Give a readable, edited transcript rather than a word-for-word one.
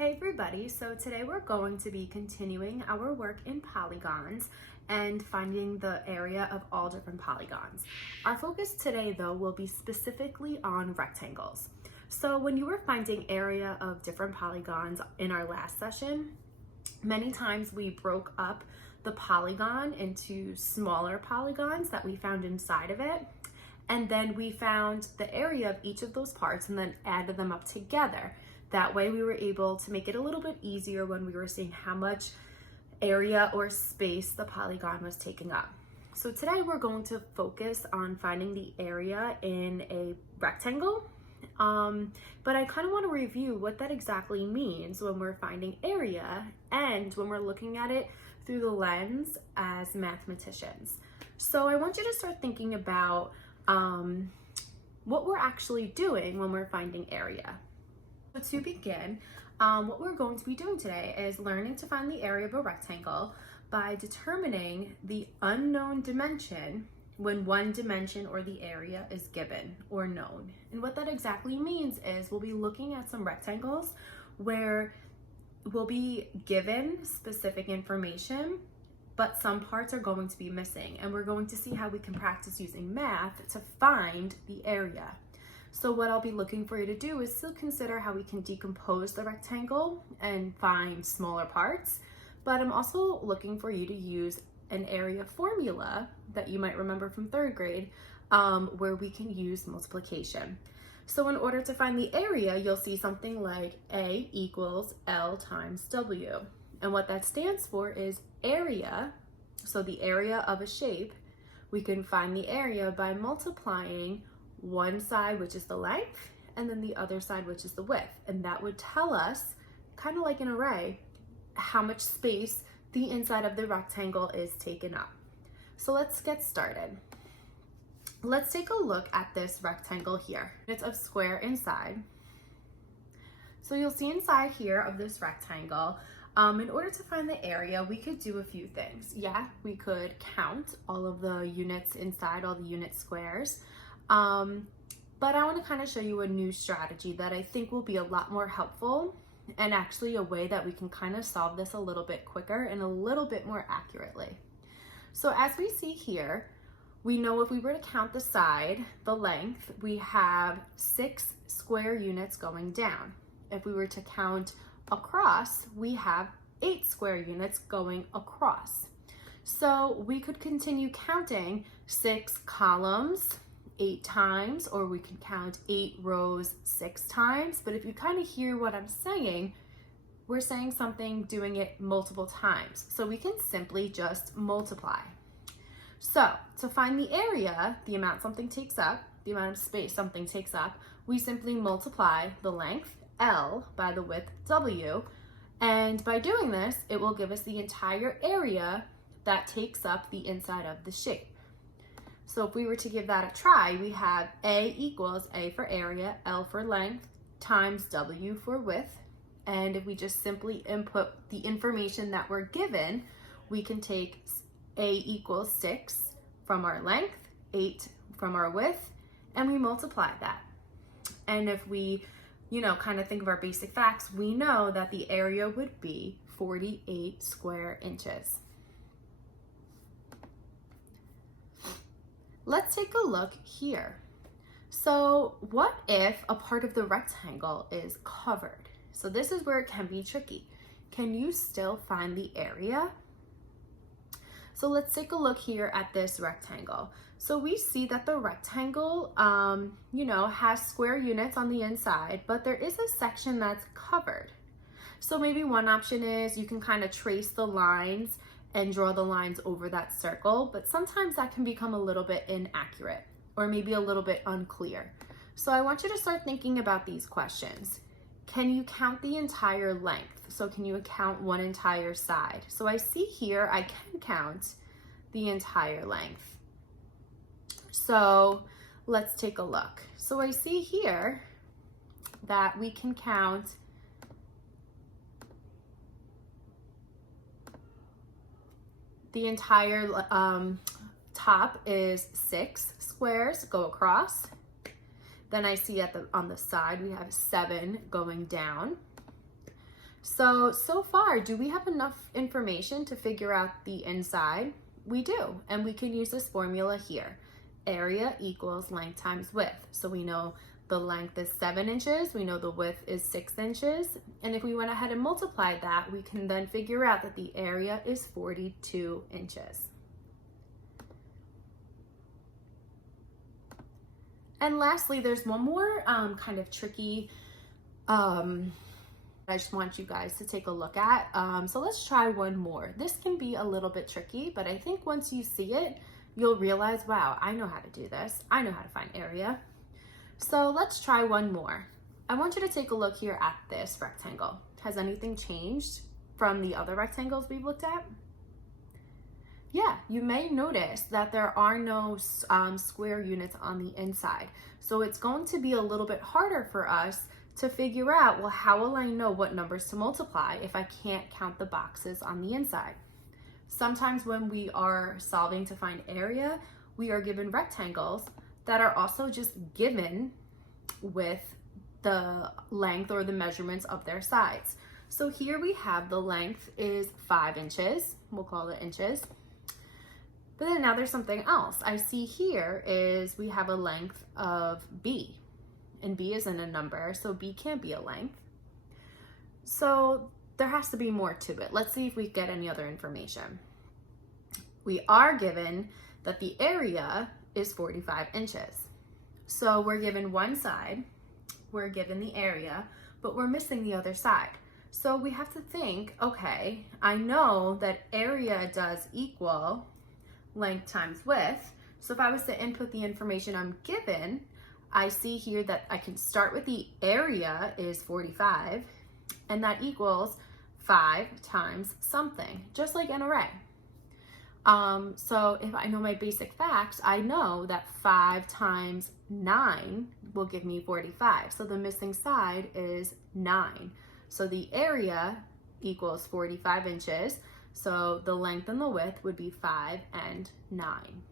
Hey everybody, so today we're going to be continuing our work in polygons and finding the area of all different polygons. Our focus today though will be specifically on rectangles. So when you were finding area of different polygons in our last session, many times we broke up the polygon into smaller polygons that we found inside of it. And then we found the area of each of those parts and then added them up together. That way we were able to make it a little bit easier when we were seeing how much area or space the polygon was taking up. So today we're going to focus on finding the area in a rectangle. But I kind of want to review what that exactly means when we're finding area and when we're looking at it through the lens as mathematicians. So I want you to start thinking about what we're actually doing when we're finding area. So to begin, what we're going to be doing today is learning to find the area of a rectangle by determining the unknown dimension when one dimension or the area is given or known. And what that exactly means is we'll be looking at some rectangles where we'll be given specific information, but some parts are going to be missing. And we're going to see how we can practice using math to find the area. So what I'll be looking for you to do is still consider how we can decompose the rectangle and find smaller parts, but I'm also looking for you to use an area formula that you might remember from third grade, where we can use multiplication. So in order to find the area, you'll see something like A equals L times W. And what that stands for is area. So the area of a shape, we can find the area by multiplying one side, which is the length, and then the other side, which is the width. And that would tell us, kind of like an array, how much space the inside of the rectangle is taken up. So let's get started. Let's take a look at this rectangle here. It's of square inside. So you'll see inside here of this rectangle, in order to find the area, we could do a few things. Yeah, we could count all of the units inside, all the unit squares. But I want to kind of show you a new strategy that I think will be a lot more helpful and actually a way that we can kind of solve this a little bit quicker and a little bit more accurately. So as we see here, we know if we were to count the side, the length, we have 6 square units going down. If we were to count across, we have 8 square units going across. So we could continue counting 6 columns 8 times, or we could count 8 rows 6 times. But if you kind of hear what I'm saying, we're saying something doing it multiple times. So we can simply just multiply. So to find the area, the amount something takes up, the amount of space something takes up, we simply multiply the length, L, by the width, W. And by doing this, it will give us the entire area that takes up the inside of the shape. So if we were to give that a try, we have A equals A for area, L for length, times W for width. And if we just simply input the information that we're given, we can take A equals 6 from our length, 8 from our width, and we multiply that. And if we, kind of think of our basic facts, we know that the area would be 48 square inches. Let's take a look here. So what if a part of the rectangle is covered? So this is where it can be tricky. Can you still find the area? So let's take a look here at this rectangle. So we see that the rectangle, has square units on the inside, but there is a section that's covered. So maybe one option is you can kind of trace the lines and draw the lines over that circle, but sometimes that can become a little bit inaccurate or maybe a little bit unclear. So I want you to start thinking about these questions. Can you count the entire length? So can you count one entire side? So I see here I can count the entire length. So let's take a look. So I see here that we can count the entire top is 6 squares go across. Then I see on the side we have 7 going down. So far, do we have enough information to figure out the inside? We do, and we can use this formula here. Area equals length times width. So we know the length is 7 inches, we know the width is 6 inches, and if we went ahead and multiplied that, we can then figure out that the area is 42 inches. And lastly, there's one more kind of tricky I just want you guys to take a look at. So let's try one more. This can be a little bit tricky, but I think once you see it, you'll realize, wow, I know how to do this. I know how to find area. So let's try one more. I want you to take a look here at this rectangle. Has anything changed from the other rectangles we've looked at? Yeah, you may notice that there are no square units on the inside. So it's going to be a little bit harder for us to figure out, well, how will I know what numbers to multiply if I can't count the boxes on the inside? Sometimes when we are solving to find area, we are given rectangles that are also just given with the length or the measurements of their sides. So here we have the length is 5 inches. We'll call it inches. But then now there's something else. I see here is we have a length of B. And B isn't a number, so B can't be a length. So there has to be more to it. Let's see if we get any other information. We are given that the area is 45 inches. So we're given one side, we're given the area, but we're missing the other side. So we have to think, okay, I know that area does equal length times width. So if I was to input the information I'm given, I see here that I can start with the area is 45, and that equals 5 times something, just like an array. So if I know my basic facts, I know that 5 times 9 will give me 45. So the missing side is 9. So the area equals 45 inches. So the length and the width would be 5 and 9.